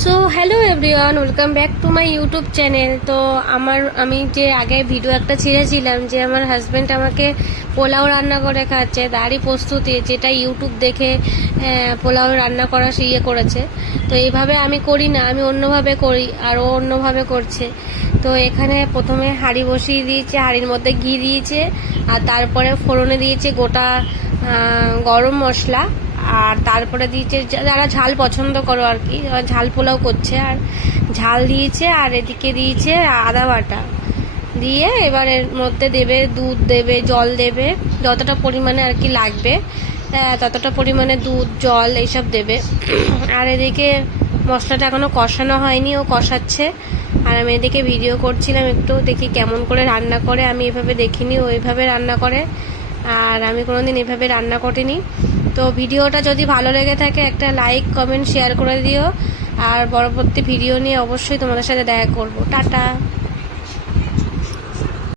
So hello everyone, welcome back to my YouTube channel. তো আমি যে আগে ভিডিও একটা ছেড়েছিলাম যে আমার হাজব্যান্ড আমাকে পোলাও রান্না করে খাচ্ছে, তারই প্রস্তুতি, যেটা ইউটিউব দেখে পোলাও রান্না করা করেছে। তো এইভাবে আমি করি না, আমি অন্যভাবে করি, আর ও অন্যভাবে করছে। তো এখানে প্রথমে হাঁড়ি বসিয়ে দিয়েছে, হাঁড়ির মধ্যে ঘি দিয়েছে, আর তারপরে ফোড়নে দিয়েছে গোটা গরম মশলা, আর তারপরে দিয়েছে যারা ঝাল পছন্দ করো আর কি, ঝাল পোলাও করছে, আর ঝাল দিয়েছে, আর এদিকে দিয়েছে আদা বাটা দিয়ে। এবার এর মধ্যে দেবে দুধ, দেবে জল, দেবে যতটা পরিমাণে আর কি লাগবে ততটা পরিমাণে দুধ জল এইসব দেবে। আর এদিকে মশলাটা এখনও কষানো হয়নি, ও কষাচ্ছে, আর আমি এদিকে ভিডিও করছিলাম একটু, দেখি কেমন করে রান্না করে। আমি এভাবে দেখিনি, ও এইভাবে রান্না করে, আর আমি কোনোদিন এভাবে রান্না করিনি। তো ভিডিওটা যদি ভালো লেগে থাকে একটা লাইক কমেন্ট শেয়ার করে দিও, আর পরবর্তী ভিডিও নিয়ে অবশ্যই তোমাদের সাথে দেখা করব। টাটা।